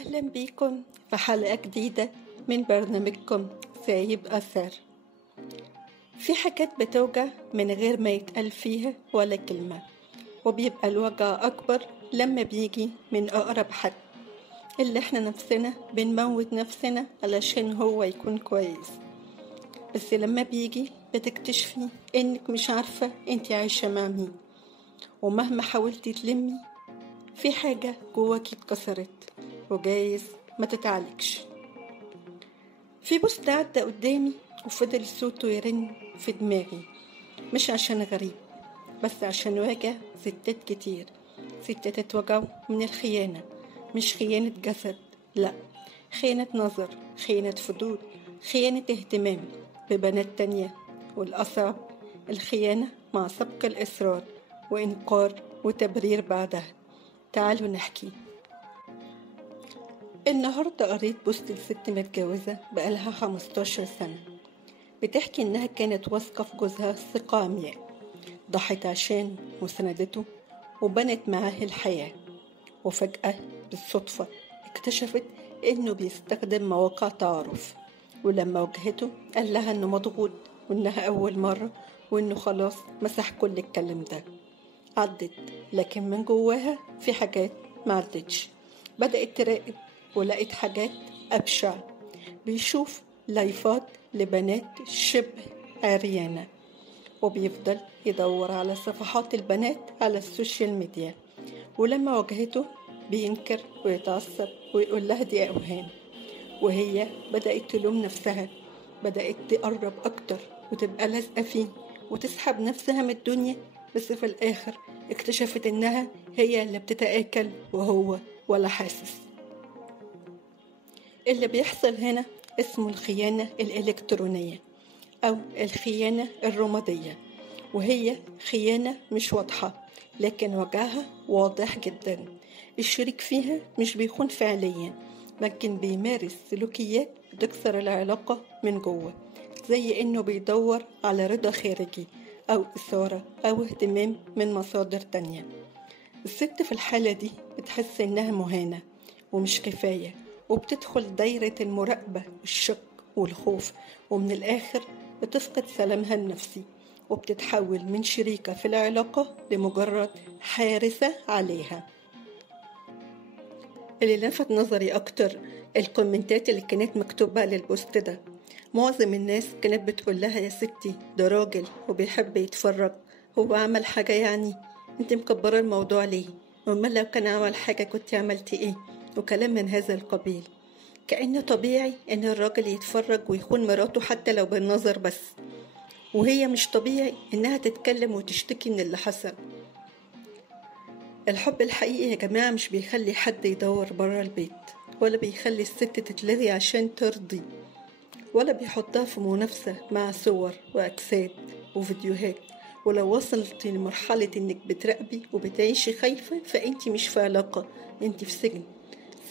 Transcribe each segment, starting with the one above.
أهلا بيكم في حلقة جديدة من برنامجكم سايب أثر. في حاجات بتوجع من غير ما يتقال فيها ولا كلمة، وبيبقى الوجع أكبر لما بيجي من أقرب حد اللي احنا نفسنا بنموت نفسنا علشان هو يكون كويس. بس لما بيجي بتكتشفي انك مش عارفة انت عايشة مع مين، ومهما حاولتي تلمي في حاجة جواكي اتكسرت وجايز ما تتعالجش. في بوست عدى قدامي وفضل صوته يرن في دماغي، مش عشان غريب بس عشان واجه ستات كتير. ستات اتوجعوا من الخيانة، مش خيانة جسد، لا، خيانة نظر، خيانة فضول، خيانة اهتمام ببنات تانية، والأصعب الخيانة مع سبق الإصرار وإنكار وتبرير بعدها. تعالوا نحكي. النهاردة قريت بوست لست متجوزة بقالها 15 سنة بتحكي إنها كانت واثقة في جوزها ثقة عمياء، ضحت عشان مساندته وبنت معاه الحياة، وفجأة بالصدفة اكتشفت إنه بيستخدم مواقع تعارف، ولما واجهته قال لها إنه مضغوط وإنها أول مرة وإنه خلاص مسح كل الكلام ده. عدت، لكن من جواها في حاجات ما عدتش. بدأت تراقب ولقيت حاجات أبشع. بيشوف لايفات لبنات شبه عريانة، وبيفضل يدور على صفحات البنات على السوشيال ميديا، ولما واجهته بينكر ويتعصب ويقول لها دي أوهام. وهي بدأت تلوم نفسها، بدأت تقرب أكتر وتبقى لازقة فيه وتسحب نفسها من الدنيا، بس في الآخر اكتشفت إنها هي اللي بتتآكل وهو ولا حاسس. اللي بيحصل هنا اسمه الخيانة الإلكترونية أو الخيانة الرمادية، وهي خيانة مش واضحة لكن وجعها واضح جدا. الشريك فيها مش بيكون فعليا، لكن بيمارس سلوكيات بتكسر العلاقة من جوه، زي إنه بيدور على رضا خارجي أو إثارة أو اهتمام من مصادر تانية. الست في الحالة دي بتحس إنها مهانة ومش كفاية، وبتدخل دايرة المراقبة والشك والخوف، ومن الآخر بتفقد سلامها النفسي وبتتحول من شريكة في العلاقة لمجرد حارسة عليها. اللي لفت نظري أكتر الكومنتات اللي كانت مكتوبة للبوست ده. معظم الناس كانت بتقول لها يا ستي ده راجل وبيحب يتفرج، هو عمل حاجة يعني؟ انت مكبرة الموضوع ليه؟ وما لو كان عمل حاجة كنت عملتي ايه؟ وكلام من هذا القبيل، كأنه طبيعي ان الراجل يتفرج ويخون مراته حتى لو بالنظر بس، وهي مش طبيعي انها تتكلم وتشتكي من اللي حصل. الحب الحقيقي يا جماعة مش بيخلي حد يدور برا البيت، ولا بيخلي الست تتلغي عشان ترضي، ولا بيحطها في منافسة مع صور وأجساد وفيديوهات. ولو وصلت لمرحلة انك بتراقبي وبتعيشي خايفة فانت مش في علاقة، انت في سجن.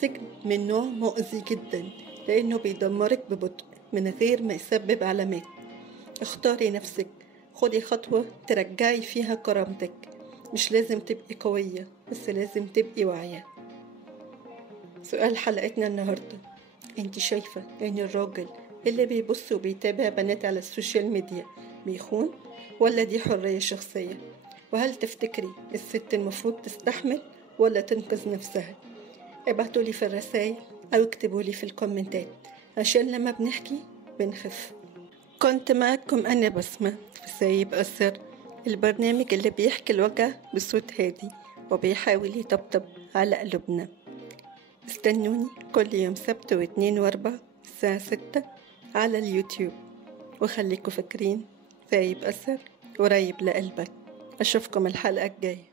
سجن من نوع مؤذي جدا لانه بيدمرك ببطء من غير ما يسبب علامات. اختاري نفسك، خدي خطوة ترجعي فيها كرامتك. مش لازم تبقي قوية، بس لازم تبقي واعية. سؤال حلقتنا النهاردة، انت شايفة ان الراجل اللي بيبص وبيتابع بنات على السوشيال ميديا بيخون، ولا دي حرية شخصية؟ وهل تفتكري الست المفروض تستحمل ولا تنقذ نفسها؟ ابعتولي في الرسائل او اكتبولي في الكومنتات عشان لما بنحكي بنخف. كنت معكم أنا بسمة في سايب أثر، البرنامج اللي بيحكي الوجع بصوت هادي وبيحاول يطبطب على قلوبنا. استنوني كل يوم سبت واثنين واربع الساعة 6 على اليوتيوب، وخليكوا فاكرين سايب أثر قريب لقلبك. أشوفكم الحلقة الجاية.